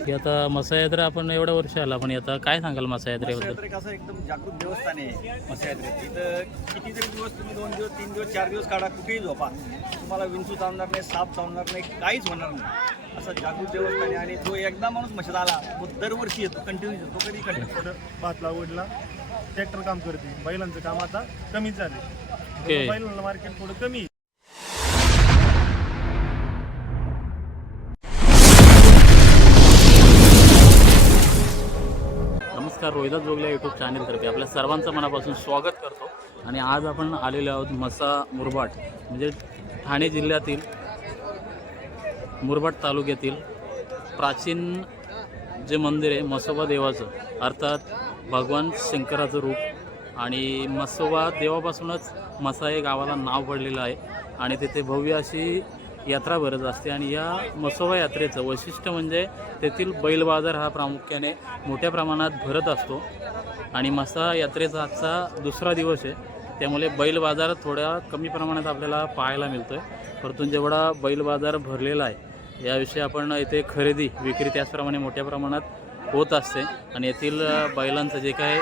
की आता मसा यात्रा आपण एवढ्या वर्ष आला पण आता काय सांगाल मसा यात्रेबद्दल यात्रेक असं एकदम जागृत देवस्थान आहे मत्स्य यात्रेत इथं कितीतरी दिवस तुम्ही दोन दिवस तीन दिवस चार दिवस काढा कुठेही झोपा. तुम्हाला विंचू चावणार नाही साप चावणार नाही काहीच होणार नाही. असं जागृत देवस्थान आहे आणि जो एकदा माणूस मशात आला तो दरवर्षी येतो कंटिन्यू येतो कधी कंटिन्यू भात लागवडला ट्रॅक्टर काम करते. बैलांचं काम आता कमीच झाले. बैलांना मार्केट थोडं कमी आहे. नमस्कार रोहिदास जोगले यूट्यूब चॅनेलतर्फे आपल्या सर्वांचं मनापासून स्वागत करतो. आणि आज आपण आलेलो आहोत मसा मुरबाड म्हणजे ठाणे जिल्ह्यातील मुरबाड तालुक्यातील प्राचीन जे मंदिर आहे मसोबा देवाचं अर्थात भगवान शंकराचं रूप आणि मसोबा देवापासूनच मसा हे गावाला नाव पडलेलं आहे. आणि तिथे भव्य अशी यात्रा भरत असते. आणि या मसोबा यात्रेचं वैशिष्ट्य म्हणजे तेथील बैल बाजार हा प्रामुख्याने मोठ्या प्रमाणात भरत असतो. आणि मसा यात्रेचा आजचा दुसरा दिवस आहे. त्यामुळे बैल बाजार थोड्या कमी प्रमाणात आपल्याला पाहायला मिळतो आहे परंतु जेवढा बैल बाजार भरलेला आहे याविषयी आपण इथे खरेदी विक्री त्याचप्रमाणे मोठ्या प्रमाणात होत असते. आणि येथील बैलांचं जे काय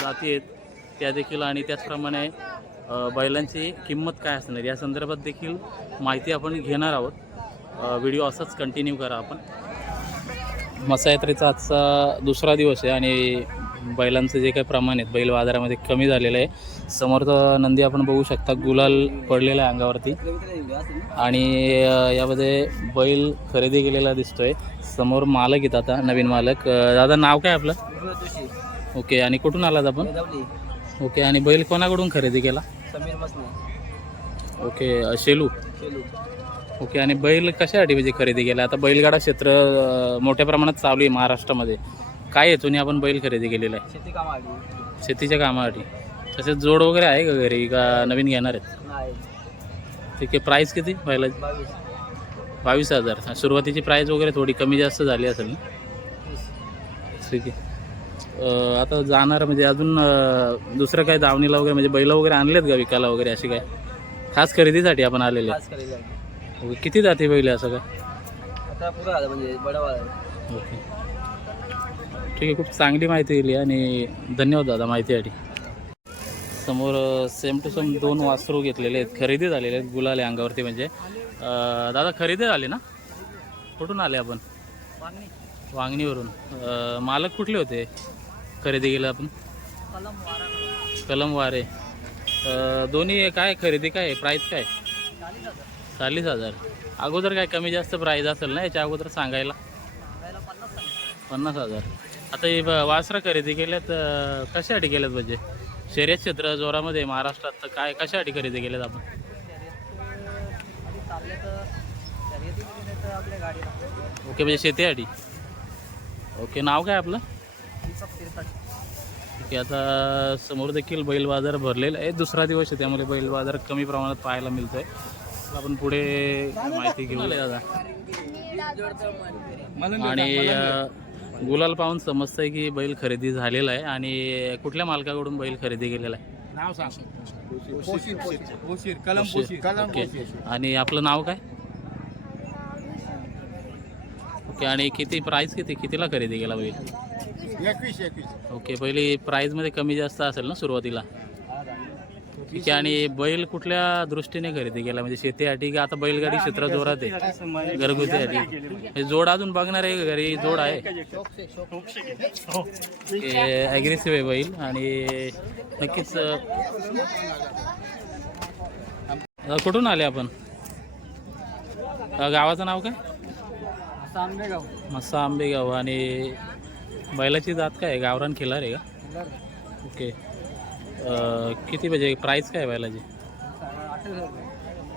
जाती आहेत त्या देखील आणि त्याचप्रमाणे बैलांची किंमत काय असणार या संदर्भात देखील माहिती आपण घेणार आहोत. व्हिडिओ असाच कंटिन्यू करा आपण. मसा यात्रेचा आजचा दुसरा दिवस आहे आणि बैलांचं जे काही प्रमाण आहेत बैल बाजारामध्ये कमी झालेलं आहे. समोर तर नंदी आपण बघू शकता गुलाल पडलेला आहे अंगावरती. आणि यामध्ये बैल खरेदी केलेला दिसतोय. समोर मालक आहेत आता नवीन मालक. अ, दादा नाव काय आपलं? ओके आणि कुठून आलात आपण? ओके आणि बैल कोणाकडून खरेदी केला? समीर मसने. ओके अ, शेलू. ओके आणि बैल कशासाठी म्हणजे खरेदी केला? आता बैलगाडा क्षेत्र अ, मोठ्या प्रमाणात चालू आहे महाराष्ट्रामध्ये. काय हेतून आपण बैल खरेदी केलेला आहे? शेती काम आली शेतीच्या कामासाठी. तसेच जोड वगैरे आहे का घरी? का नवीन घेणार आहेत? नाही. ठीक आहे प्राईस किती? बैलाची? बावीस. बावीस हजार. सुरुवातीची प्राईस वगैरे थोडी कमी जास्त झाली असेल ना? ठीक आहे. आता जाणार म्हणजे अजून दुसरं काय दावणीला वगैरे म्हणजे बैल वगैरे आणलेत का विकायला वगैरे अशी काय? खास खरेदीसाठी आपण आलेले ओके किती जाते बैल असं काय? आलं म्हणजे ओके. ठीक आहे खूप चांगली माहिती दिली आणि धन्यवाद दादा माहितीसाठी. समोर सेम टू सेम दोन वासरू घेतलेले आहेत. खरेदी झालेले आहेत गुलाले अंगावरती म्हणजे. दादा खरेदी झाली ना? कुठून आले आपण? वांगणीवरून. मालक कुठले होते खरेदी केलं आपण? कलम वारे. दोन्ही काय खरेदी काय? प्राईस काय? चाळीस हजार. अगोदर काय कमी जास्त प्राईज असेल ना याच्या अगोदर सांगायला? पन्नास हजार. आता हे वासरं खरेदी केल्यात कशासाठी केल्यात म्हणजे? शर्यत क्षेत्र जोरामध्ये महाराष्ट्रात तर काय कशासाठी खरेदी केल्यात आपण? ओके म्हणजे शेतीसाठी ओके नाव काय आपलं? ओके आता समोर देखील बैल बाजार भरलेला आहे दुसरा दिवस आहे त्यामुळे बैल बाजार कमी प्रमाणात पाहायला मिळतोय. आपण पुढे माहिती घेऊ. दादा. आणि गुलाल पाहून समजतंय की बैल खरेदी झालेला आहे. आणि कुठल्या मालकाकडून बैल खरेदी केलेला आहे? नाव सांग. आणि आपलं नाव काय? ओके आणि किती प्राईस किती? कितीला खरेदी केला बैल एकवीस एकवीस. ओके पहिली प्राईजमध्ये कमी जास्त असेल ना सुरुवातीला? ठीक आहे आणि बैल कुठल्या दृष्टीने खरेदी केला? म्हणजे शेतीसाठी का आता बैलगाडी क्षेत्र जोरात आहे? घरगुतीसाठी. हे जोड अजून बघणार आहे का घरी? जोड आहे? ॲग्रेसिव्ह आहे बैल आणि नक्कीच कुठून आले आपण? गावाचं नाव काय? आंबेगाव मस्सा आंबेगाव आणि बैलाची जात काय आहे? गावरान खिलार आहे का? ओके. अ, किती म्हणजे प्राईस काय आहे बैलाची?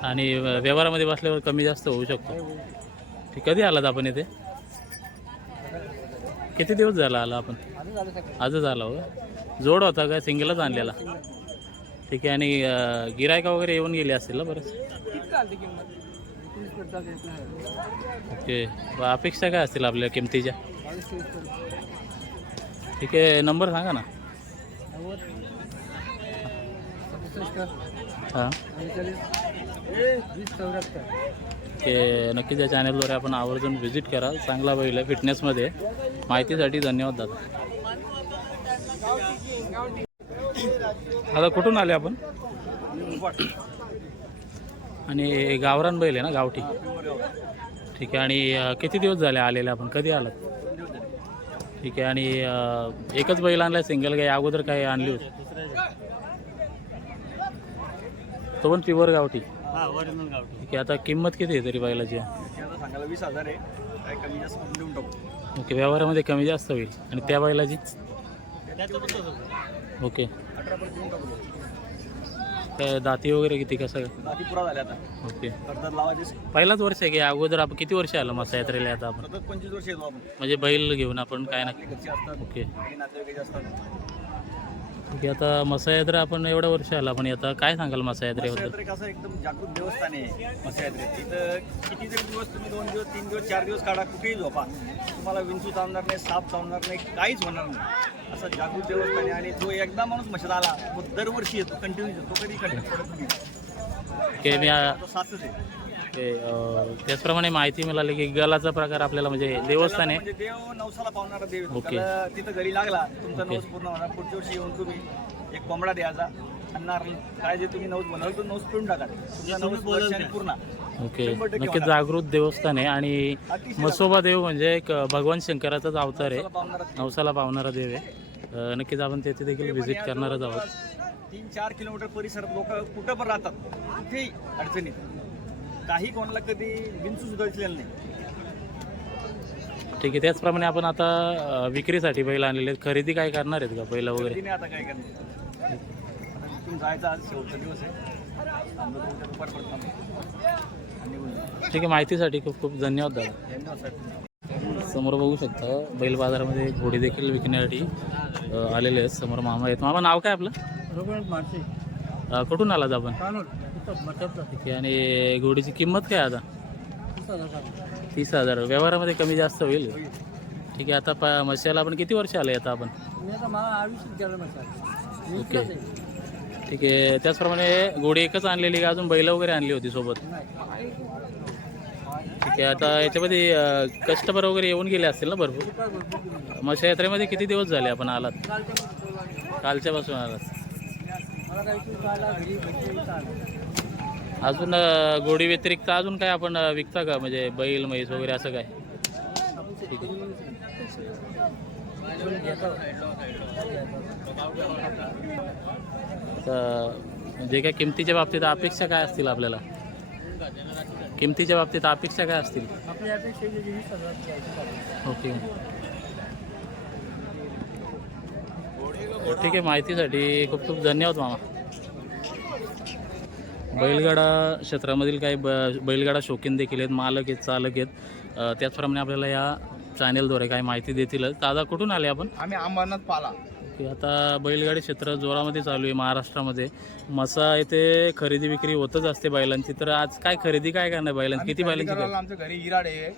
आणि व्यवहारामध्ये बसल्यावर कमी जास्त होऊ शकतो. ठीक कधी आलात आपण इथे? किती दिवस झाला आला आपण? आजच आला हो. जोड होता का? सिंगलच आणलेला. ठीक आहे आणि गिरायका वगैरे येऊन गेली असतील ना बरंच? ओके. व अपेक्षा काय असतील आपल्या किमतीच्या? ठीक आहे नंबर सांगा ना. हां. ते नक्कीच या चॅनलद्वारे आपण आवर्जून व्हिजिट करा चांगला बैल आहे फिटनेसमध्ये माहितीसाठी धन्यवाद दादा. आता कुठून आले आपण? आणि गावरान बैल आहे ना गावठी. ठीक आहे आणि किती दिवस झाले आलेले आपण? कधी आलात? ठीक आहे आणि एकच बैल आणला सिंगल गाय अगोदर काय आणली होती? तो पण प्युअर गावठी. हा ठीक आहे आता किंमत किती आहे तरी बैलाची? वीस हजार आहे. ओके व्यवहारामध्ये कमी जास्त होईल. आणि त्या बैलाची? ओके. काय दाती वगैरे किती कसं बाकी पुरा झाले आता. ओके. कर्जत लावायचे पहिलाच वर्ष आहे की अगोदर आपण किती वर्ष आलं मसा यात्रेला आता आपण? पंचवीस वर्ष येतो आपण. म्हणजे बैल घेऊन आपण काय ना आपली घरची असतात. ओके. काही नातेवाईकाचे असतात आता मसा यात्रा आपण एवढ्या वर्ष आला पण आता काय सांगाल मसा यात्रेबद्दल यात्रेक असं एकदम जागृत देवस्थान आहे मत्स्य यात्रेत इथं किती जरी दिवस तुम्ही दोन दिवस तीन दिवस चार दिवस काढा कुठेही झोपा. तुम्हाला विंचू चावणार नाही साप चावणार नाही काहीच होणार नाही. असं जागृत देवस्थान आहे आणि जो एकदा माणूस मशाला आला तो दरवर्षी येतो कंटिन्यू येतो तो कधी कंटिन्यू पडत नाही. मी आ- तो सासच आहे. ते, अं, त्याचप्रमाणे माहिती मिळाली की गलाचा प्रकार आपल्याला म्हणजे देवस्थान आहे. म्हणजे देव नवसाला पावणारा देव आहे. ओके. त्याला तिथं घरी लागला तुमचा. नवस पूर्ण होणार. पुढच्या वर्षी येऊन तुम्ही एक कोंबडा द्यायचा. अन्नार काय जे तुम्ही नवस बनवलं तो नवस पिळून टाका. तुमचा नवस वर्षाने पूर्ण. ओके. नक्की. जागृत देवस्थान आहे आणि मसोबा देव म्हणजे एक भगवान शंकराचाच अवतार आहे. नवसाला पावणारा देव. आहे. नक्कीच आपण तेथे देखील व्हिजिट करणारच आहोत. तीन चार किलोमीटर परिसरात लोक कुठं पण राहतात. कुठेही अडचणीत काही कोणाला कधी विंचू सुद्धा दिसलेलं नाही. ठीक आहे त्याचप्रमाणे आपण आता विक्रीसाठी बैल आणलेले आहेत. खरेदी काय करणार आहेत का बैल वगैरे? आता काय करणार. जायचा आज शेवटचा दिवस आहे. ठीक आहे माहितीसाठी खूप खूप धन्यवाद दादा. समोर बघू शकता बैल बाजारामध्ये घोडी देखील विकण्यासाठी आलेले आहेत. समोर मामा आहेत. मामा नाव काय आपलं? कुठून आलात आपण? ठीक आहे आणि घोडीची किंमत काय आता? तीस हजार व्यवहारामध्ये कमी जास्त होईल? ठीक आहे आता मशाला आपण किती वर्ष आले आता आपण? ओके. ठीक आहे. त्याचप्रमाणे घोडी एकच आणलेली का? अजून बैल वगैरे आणली होती सोबत. ठीक आहे. आता याच्यामध्ये कस्टमर वगैरे येऊन गेले असतील ना भरपूर? मशा यात्रेमध्ये किती दिवस झाले आपण आलात? कालच्यापासून आलात. अजून अ, घोडी व्यतिरिक्त अजून काय आपण विकता का? म्हणजे बैल म्हैस वगैरे असं काय? ठीक आहे. तर जे काय किमतीच्या बाबतीत अपेक्षा काय असतील आपल्याला? किमतीच्या बाबतीत अपेक्षा काय असतील? ओके. ठीक आहे माहितीसाठी खूप खूप धन्यवाद मामा. बैलगाडा क्षेत्रामधील काही ब बैलगाडा शौकीन देखील आहेत मालक आहेत चालक आहेत. त्याचप्रमाणे आपल्याला या चॅनेलद्वारे काही माहिती देतीलच दादा कुठून आले आपण? आम्ही अंबरनाथ पाला. की आता बैलगाडी क्षेत्र जोरामध्ये चालू आहे महाराष्ट्रामध्ये. मसा येथे खरेदी विक्री होतच असते बैलांची. तर आज काय खरेदी काय करणार बैलांची? किती बैलांची करायला आमच्या घरी इराड आहे.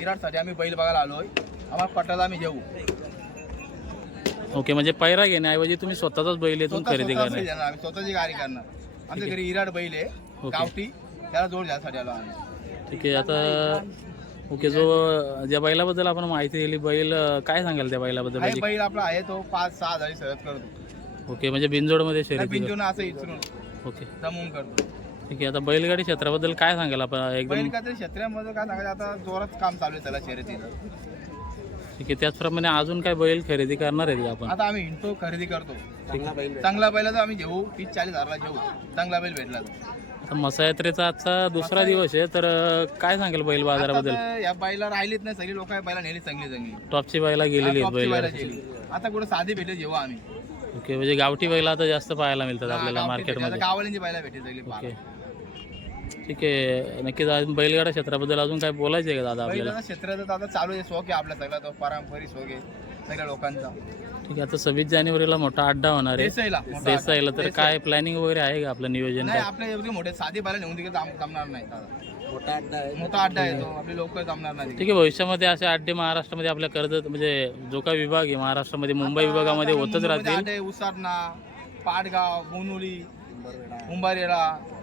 इराडसाठी आम्ही बैल बघायला आलोय. आम्हाला पटायला आम्ही जेऊ ओके म्हणजे पैरा घेण्याऐवजी तुम्ही स्वतःचाच बैल येथून स्वतः- खरेदी स्वतः करणार. देणार आम्ही स्वतःची गाडी करणार. आमच्या घरी इराड बैल आहे. गावठी. त्याला जोड द्यायसाठी आलो आम्ही. ठीक आहे आता ओके जो ज्या बैलाबद्दल आपण माहिती दिली बैल काय सांगाल त्या बैलाबद्दल? म्हणजे बैल आपला आहे तो पाच सहा हजार सहज करतो. ओके म्हणजे बिनजोडमध्ये शर्यती बिंजून असं इचरून. ओके. जमवून करतो. ठीक आहे आता बैलगाडी क्षेत्राबद्दल काय सांगाल आपण? बैल एकदम काय तरी क्षेत्रामध्ये काय सांगायचं आता जोरात काम चालू आहे त्याला शर्यतीचं. ठीक आहे त्याचप्रमाणे अजून काय बैल खरेदी करणार आहेत का आपण? आता आम्ही हिंडतो खरेदी करतो. चांगला बैल तर आम्ही घेऊ तीस चाळीस हजारला घेऊ. चांगला बैल भेटला तर. आता मसा यात्रेचा आजचा दुसरा दिवस आहे तर काय सांगाल बैल बाजाराबद्दल? या बैला राहिलीच नाही सगळी लोक बैला नेली चांगली चांगली. टॉपची बैला गेलेली आहेत बैलं. आता कुठं साधी भेटेल जेव्हा आम्ही. ओके म्हणजे गावठी बैल आता जास्त पाहायला मिळतात आपल्याला मार्केटमध्ये. गावाल्यांची बैला भेटेल सगळी ओके. ठीक आहे नक्कीच आज बैलगाडा क्षेत्राबद्दल अजून काय बोलायचं आहे का दादा आपल्याला? बैलाचं क्षेत्र तर आता चालू आहे शोक आहे आपला सगळा तो पारंपरिक शोक आहे सगळ्या लोकांचा. ठीक आहे आता सव्वीस जानेवारीला मोठा अड्डा होणार आहे. देसाईला मोठा देसाईला तर काय प्लॅनिंग वगैरे आहे का आपलं नियोजन नाही काय? आपल्या एवढे मोठे साधी बैला नेऊन दिले जमणार नाही. दादा मोठा अड्डा आहे तो. आपले लोक जमणार नाही ठीक आहे भविष्यामध्ये असे अड्डे महाराष्ट्रामध्ये आपल्या कर्जत म्हणजे जो काही विभाग आहे महाराष्ट्रामध्ये मुंबई विभागामध्ये होतच मुंबईमध्ये राहतील. अड्डे उसारणा पाडगाव बोनुली उंबारेला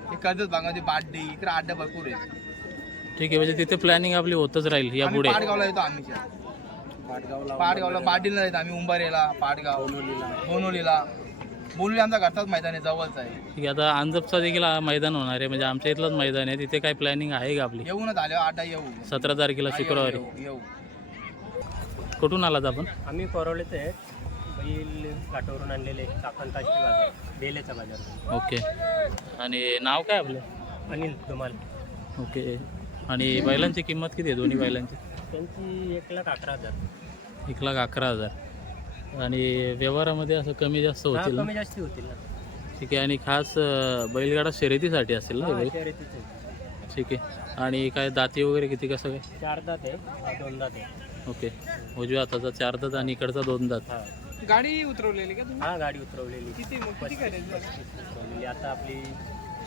हे कर्जत भागामध्ये बाड्डी इकडे अड्डा भरपूर आहे. ठीक आहे म्हणजे तिथे प्लॅनिंग आपली होतच राहील या आम्ही पुढे पाटगावला येतो आम्ही. पाटगावला बाड्डीला येतो आम्ही उंबारेला पाटगाव. बोनोलीला. बोनोली आमचा घरचाच मैदान आहे जवळच आहे. ठीक आहे आता अंजपचा देखील हा मैदान होणार आहे म्हणजे आमच्या इथलंच मैदान आहे तिथे काय प्लॅनिंग आहे का आपली? येऊनच आलो अड्डा येऊ. सतरा तारखेला शुक्रवारी. येऊ, येऊ. कुठून आलात आपण? आम्ही परवलेच आहे. बैल घाटावरून आणलेले चाकण ताष्टी बाजार बेलेचा बाजार. ओके. आणि नाव काय आपलं? अनिल धुमाल. ओके. आणि बैलांची किंमत किती आहे दोन्ही बैलांची? त्यांची एक लाख अकरा हजार. एक लाख अकरा हजार. आणि व्यवहारामध्ये असं कमी जास्त होतील ना? कमी जास्ती होतील ना. ठीक आहे आणि खास अं, बैलगाडा शर्यतीसाठी असेल ना हे हा, बैल? शर्यतीचे. ठीक आहे. आणि काय दाती वगैरे किती कसं काय? चार दात आहे. हा दोन दात आहे. ओके. उजव्या हाताचा चार दात आणि इकडचा दोन दात. हा. गाडी उतरवलेली का हा गाडी उतरवलेली. किती किती करायची? उतरवलेली. आता आपली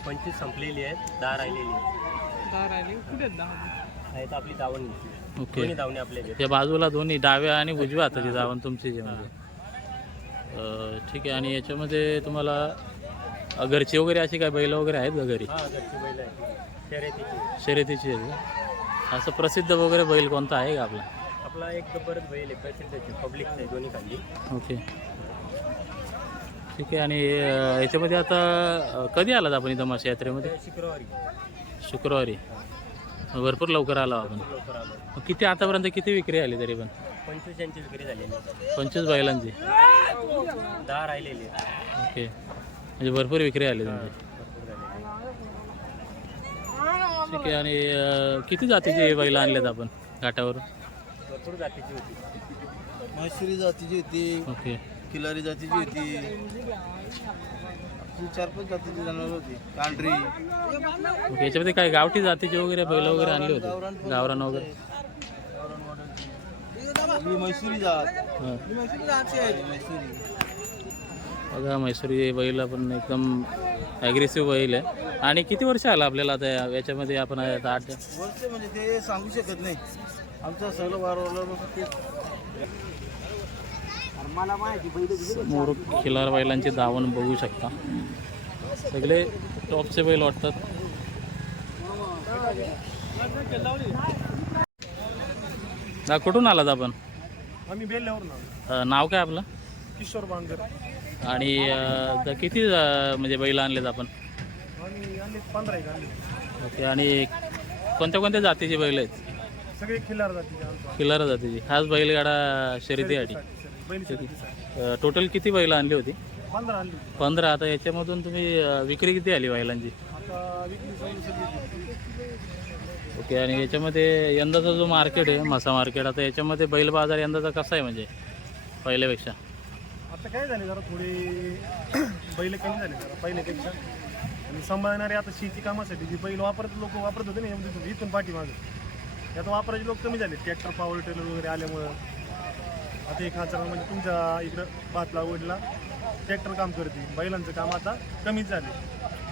पंचवीस संपलेली आहे. दहा राहिलेली आहे. दहा राहिली. कुठे दहा? आहेत आपली दावण. ओके. दोन्ही दावणी आपले आहेत. त्या बाजूला दोन्ही डाव्या आणि उजव्या हाताची जावण तुमची जे म्हणजे. अं, ठीक आहे आणि याच्यामध्ये तुम्हाला अं, घरची वगैरे अशी काय बैल वगैरे आहेत का घरी? हा घरची बैल आहे शर्यतीची. शर्यतीची आहेत का? असं प्रसिद्ध वगैरे बैल कोणता आहे का आपला? आपला एक बरंच बैल आहे प्रसिद्धचे पब्लिकचं आहे दोन्ही खाली. ओके. ठीक आहे आणि अं, याच्यामध्ये आता अं, कधी आलात आपण इथं मासे यात्रेमध्ये शुक्रवारी. शुक्रवारी. भरपूर लवकर आलो आपण. लवकर आलो. मग किती आतापर्यंत किती विक्री आली तरी पण? पंचवीस यांची विक्री झालेली आहे. पंचवीस बैलांची. दहा राहिलेली. आहे. ओके. म्हणजे भरपूर विक्री आली तुमची. भरपूर झालेली आहे. ठीक आहे आणि अं, किती जातीची बैल आणलेत आपण घाटावर भरपूर जातीची होती. म्हैसुरी जातीची होती. ओके. किलारी जातीची होती. आपली चार पाच जातीची जनावर होती. कांढरी ओके याच्यामध्ये काय गावठी जातीचे वगैरे बैल वगैरे आणले होते? गावरान वगैरे? गावरान मॉडेलची ही म्हैसुरी जात. हां. ही म्हैसुरी जातची आहे. म्हैसुरी. बघा म्हैसूरी बैल पण एकदम ॲग्रेसिव्ह बैल आहे. आणि किती वर्ष आलं आपल्याला आता या- याच्यामध्ये आपण आता आठ वरचे म्हणजे ते सांगू शकत नाही. आमचं सगळं वारवलं समोर खिलार बैलांचे दावण बघू शकता. सगळे टॉपचे बैल वाटतात. दा कुठून आलात आपण? आम्ही नाव काय आपलं? किशोर बांगर. आणि द- किती म्हणजे बैल आणलेत आपण? ओके आणि कोणत्या कोणत्या जातीचे बैल आहेत? सगळे खिल्लार जातीचे खिलार जातीची. खास बैलगाडा शर्यतीसाठी बैल शर्यतीसाठी. टोटल किती बैल आणली होती? पंधरा आणली पंधरा. आता याच्यामधून तुम्ही विक्री किती आली बैलांची? ओके आणि याच्यामध्ये यंदाचा जो मार्केट आहे मासा मार्केट आता याच्यामध्ये बैल बाजार यंदाचा कसा आहे म्हणजे पहिल्यापेक्षा? आता काय झाले जरा थोडे बैल कमी झाले जरा पहिल्यापेक्षा. आणि सांभाळणारे आता शेती कामासाठी जे बैल वापरत लोक वापरत होते ना इथून पाठीमागं. आता वापरायचे लोक कमी झाले ट्रॅक्टर पॉवर टेलर वगैरे आल्यामुळं. आता एक हजार म्हणजे तुमच्या इकडं भात लागवडला ट्रॅक्टर काम करते. बैलांचं काम आता कमीच झाले.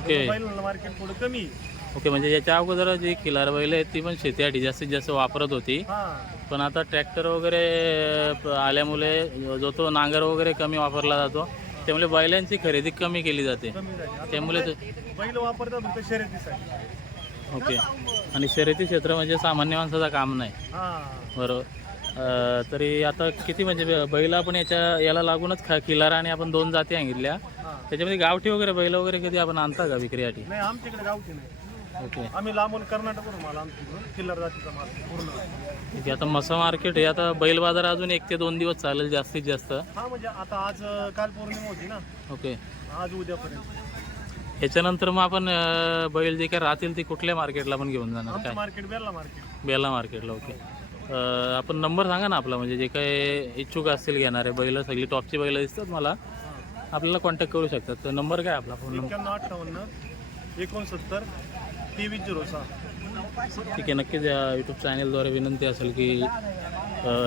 ओके. बैलांना मार्केट थोडं कमी आहे. ओके म्हणजे याच्या अगोदर जी खिलार बैल आहेत ती पण शेतीसाठी जास्तीत जास्त वापरत होती. हा. पण आता ट्रॅक्टर वगैरे प- आल्यामुळे जो तो नांगर वगैरे कमी वापरला जातो त्यामुळे बैलांची खरेदी कमी केली जाते. कमी झाली. आता त्यामुळे ते- बैल वापरतात फक्त शर्यतीसाठी. ओके आणि शर्यती क्षेत्र म्हणजे सामान्य माणसाचं काम नाही. हा. बरोबर. तरी आता किती म्हणजे बैल आपण याच्या याला लागूनच खा किलार आणि आपण दोन जाती सांगितल्या हा त्याच्यामध्ये गावठी वगैरे बैल वगैरे कधी आपण आणता का विक्रीसाठी? नाही आमच्याकडे गावठी नाही. ओके. आम्ही लांबून कर्नाटकवरून माल किल्लार जातीचा माल पूर्ण. ठीक आहे आता मसा मार्केट आहे आता बैल बाजार अजून एक ते दोन दिवस चालेल जास्तीत जास्त. हा म्हणजे आता आज काल पौर्णिमा होती ना. ओके. आज उद्यापर्यंत. याच्यानंतर मग आपण बैल जे काय राहतील ते कुठल्या मार्केटला पण घेऊन जाणार? काय? मार्केट बेल्ला मार्केट. बेला मार्केटला ओके. आपण नंबर सांगा ना आपला म्हणजे जे काय इच्छुक असतील घेणारे बैल सगळी टॉपची बैल दिसतात मला आपल्याला कॉन्टॅक्ट करू शकतात. तर नंबर काय आपला फोन नंबर? अठ्ठावन्न एकोणसत्तर तेवीस झिरो सहा. ठीक आहे नक्कीच या यूट्यूब चॅनलद्वारे विनंती असेल की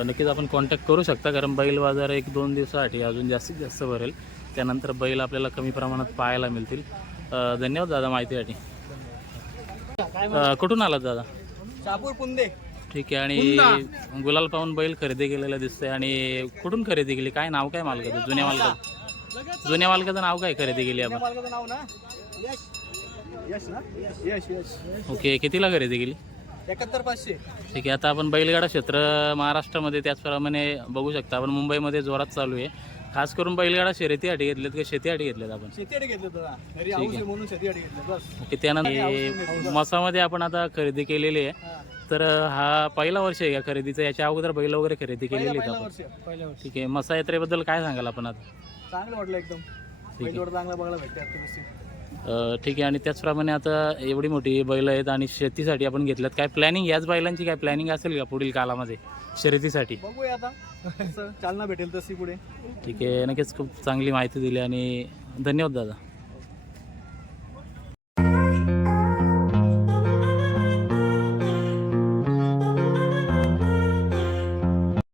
नक्कीच आपण कॉन्टॅक्ट करू शकता कारण बैल बाजार एक दोन दिवसासाठी अजून जास्तीत जास्त भरेल. त्यानंतर बैल आपल्याला कमी प्रमाणात पाहायला मिळतील. धन्यवाद दादा माहितीसाठी. कुठून आलात दादा? शापूर पुंदे. ठीक आहे. आणि गुलाल पाहून बैल खरेदी केलेला दिसतंय. आणि कुठून खरेदी केली? काय नाव काय मालकाचं जुन्या मालकाचं. जुन्या मालकाचं नाव काय खरेदी केली आपण? ओके कितीला खरेदी केली? एकाहत्तर पाचशे ठीक आहे आता आपण बैलगाडा क्षेत्र महाराष्ट्रामध्ये त्याचप्रमाणे बघू शकता. आपण मुंबईमध्ये जोरात चालू आहे. खास करून बैलगाडा शर्यतीसाठी घेतलेत का? शेतीसाठी घेतलेत आपण? शेतीसाठी घेतलं होतं घरी ठीक हाऊस आहे. आहे म्हणून शेतीसाठी घेतलं बस. ओके त्यानंतर मसामध्ये आपण आता खरेदी केलेली आहे. तर हा पहिला वर्ष आहे का खरेदीचा? याच्या अगोदर बैल वगैरे खरेदी केलेली आहेत पहिला आपण. वर्ष पहिल्या वर्ष. ठीक आहे. मसा यात्रेबद्दल काय सांगाल आपण आता? चांगलं वाटलं एकदम. आहे. बैलजोड चांगला बघायला भेटते आता व्यवस्थित. अ, ठीक आहे. आणि त्याचप्रमाणे आता एवढी मोठी बैल आहेत आणि शेतीसाठी आपण घेतल्यात. काय प्लॅनिंग याच बैलांची काय प्लॅनिंग असेल का पुढील कालामध्ये? शर्यतीसाठी बघूया आता. कसं चालना भेटेल तशी पुढे. ठीक आहे. नक्कीच खूप चांगली माहिती दिली आणि धन्यवाद दादा.